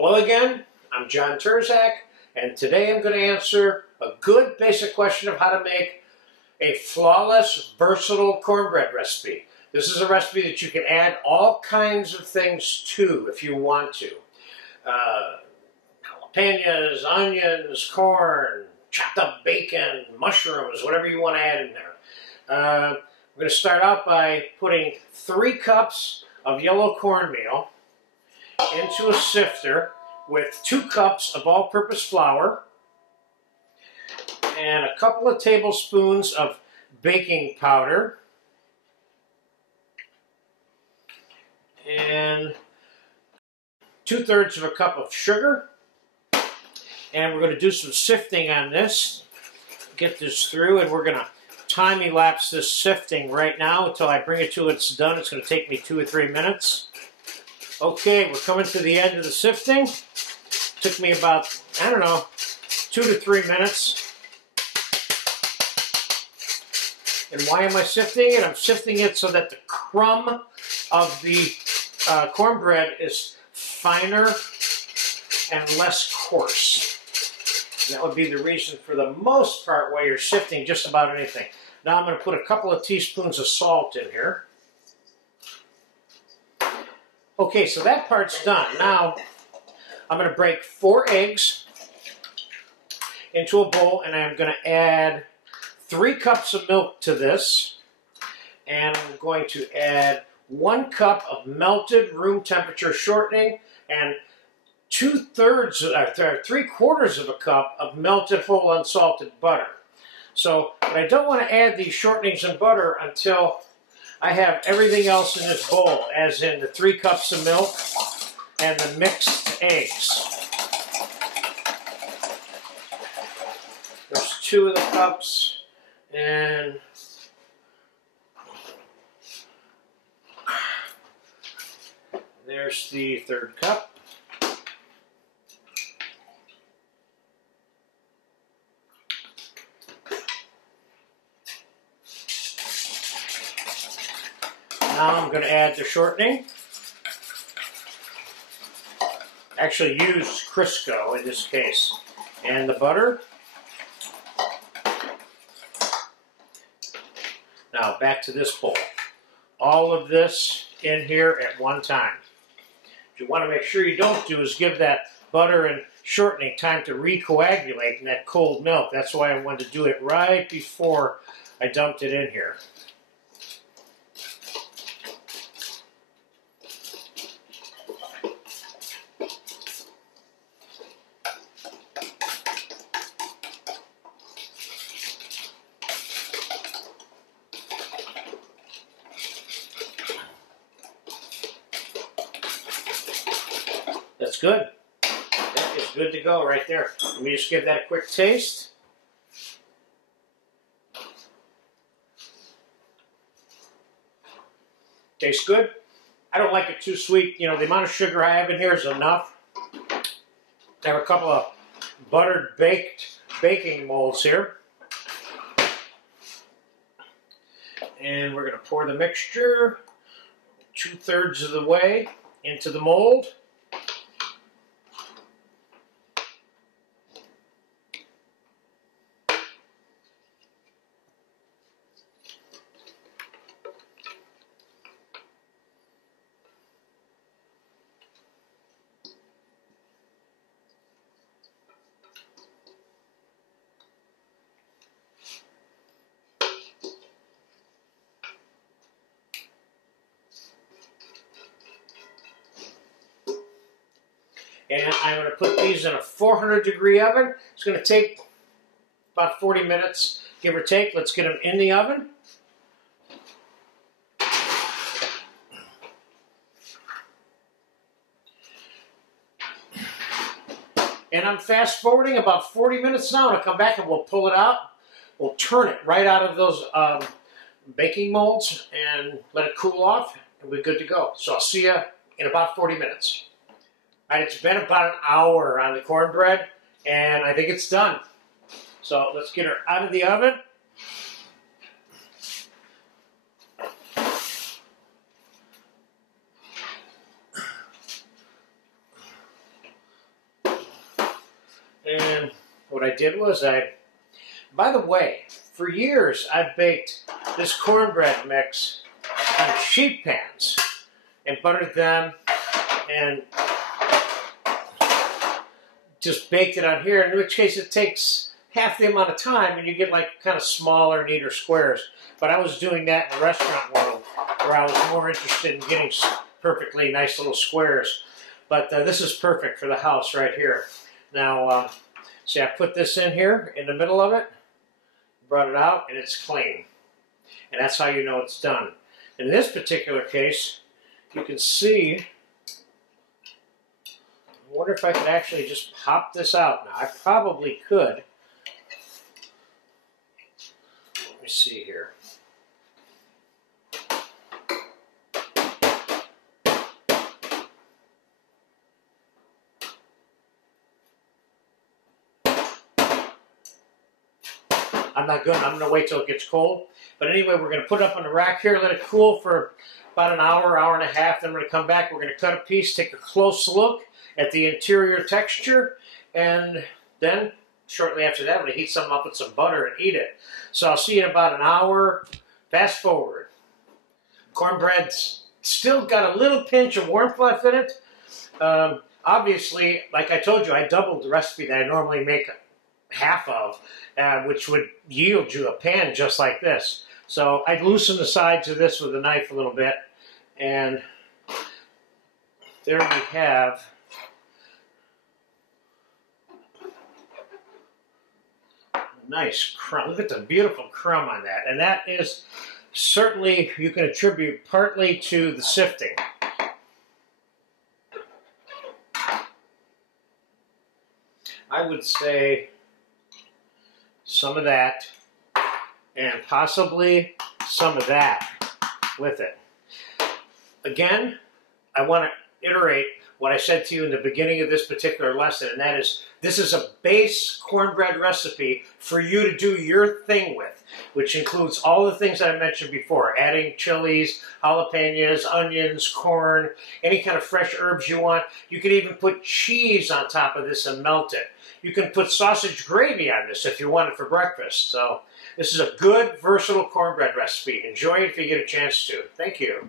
Hello again, I'm John Terzak, and today I'm going to answer a good basic question of how to make a flawless, versatile cornbread recipe. This is a recipe that you can add all kinds of things to if you want to. Jalapenos, onions, corn, chopped up bacon, mushrooms, whatever you want to add in there. We're going to start out by putting 3 cups of yellow cornmeal into a sifter with 2 cups of all-purpose flour and a couple of tablespoons of baking powder and 2/3 of a cup of sugar. And we're going to do some sifting on this, get this through, and we're going to time-elapse this sifting right now until I bring it to it's done. It's going to take me 2 or 3 minutes. Okay, we're coming to the end of the sifting. Took me about, 2 to 3 minutes. And why am I sifting it? I'm sifting it so that the crumb of the cornbread is finer and less coarse. And that would be the reason for the most part why you're sifting just about anything. Now I'm going to put a couple of teaspoons of salt in here. Okay, so that part's done. Now, I'm going to break 4 eggs into a bowl, and I'm going to add 3 cups of milk to this. And I'm going to add 1 cup of melted room temperature shortening and 3/4 of a cup of melted whole unsalted butter. So, but I don't want to add these shortenings and butter until I have everything else in this bowl, as in the 3 cups of milk and the mixed eggs. There's 2 of the cups, and there's the 3rd cup. Now I'm going to add the shortening. Actually use Crisco in this case. And the butter. Now back to this bowl. All of this in here at one time. What you want to make sure you don't do is give that butter and shortening time to recoagulate in that cold milk. That's why I wanted to do it right before I dumped it in here. That's good. That is good to go right there. Let me just give that a quick taste. Tastes good. I don't like it too sweet. The amount of sugar I have in here is enough. I have a couple of buttered baking molds here. And we're going to pour the mixture 2/3 of the way into the mold. And I'm going to put these in a 400-degree oven. It's going to take about 40 minutes, give or take. Let's get them in the oven. And I'm fast forwarding about 40 minutes now. I'll come back and we'll pull it out. We'll turn it right out of those baking molds and let it cool off, and we're good to go. So I'll see you in about 40 minutes. All right, it's been about an hour on the cornbread, and I think it's done. So let's get her out of the oven. And what I did was by the way, for years I've baked this cornbread mix on sheet pans and buttered them and just baked it on here, in which case it takes half the amount of time and you get like kind of smaller, neater squares. But I was doing that in the restaurant world where I was more interested in getting perfectly nice little squares. But this is perfect for the house right here. Now, see, I put this in here in the middle of it, brought it out, and it's clean. And that's how you know it's done. In this particular case, you can see, I wonder if I could actually just pop this out now. I probably could. Let me see here. I'm not good. I'm going to wait till it gets cold. But anyway, we're going to put it up on the rack here, let it cool for about an hour, hour and a half. Then we're going to come back. We're going to cut a piece, take a close look at the interior texture, and then shortly after that, I'm going to heat something up with some butter and eat it. So I'll see you in about an hour. Fast forward. Cornbread's still got a little pinch of warmth left in it. Obviously, like I told you, I doubled the recipe that I normally make half of, which would yield you a pan just like this. So I'd loosen the sides of this with a knife a little bit, and there we have a nice crumb. Look at the beautiful crumb on that. And that is certainly, you can attribute partly to the sifting. I would say some of that, and possibly some of that with it. Again, I want to iterate what I said to you in the beginning of this particular lesson, and that is, this is a base cornbread recipe for you to do your thing with, which includes all the things that I mentioned before, adding chilies, jalapenos, onions, corn, any kind of fresh herbs you want. You can even put cheese on top of this and melt it. You can put sausage gravy on this if you want it for breakfast. So this is a good, versatile cornbread recipe. Enjoy it if you get a chance to. Thank you.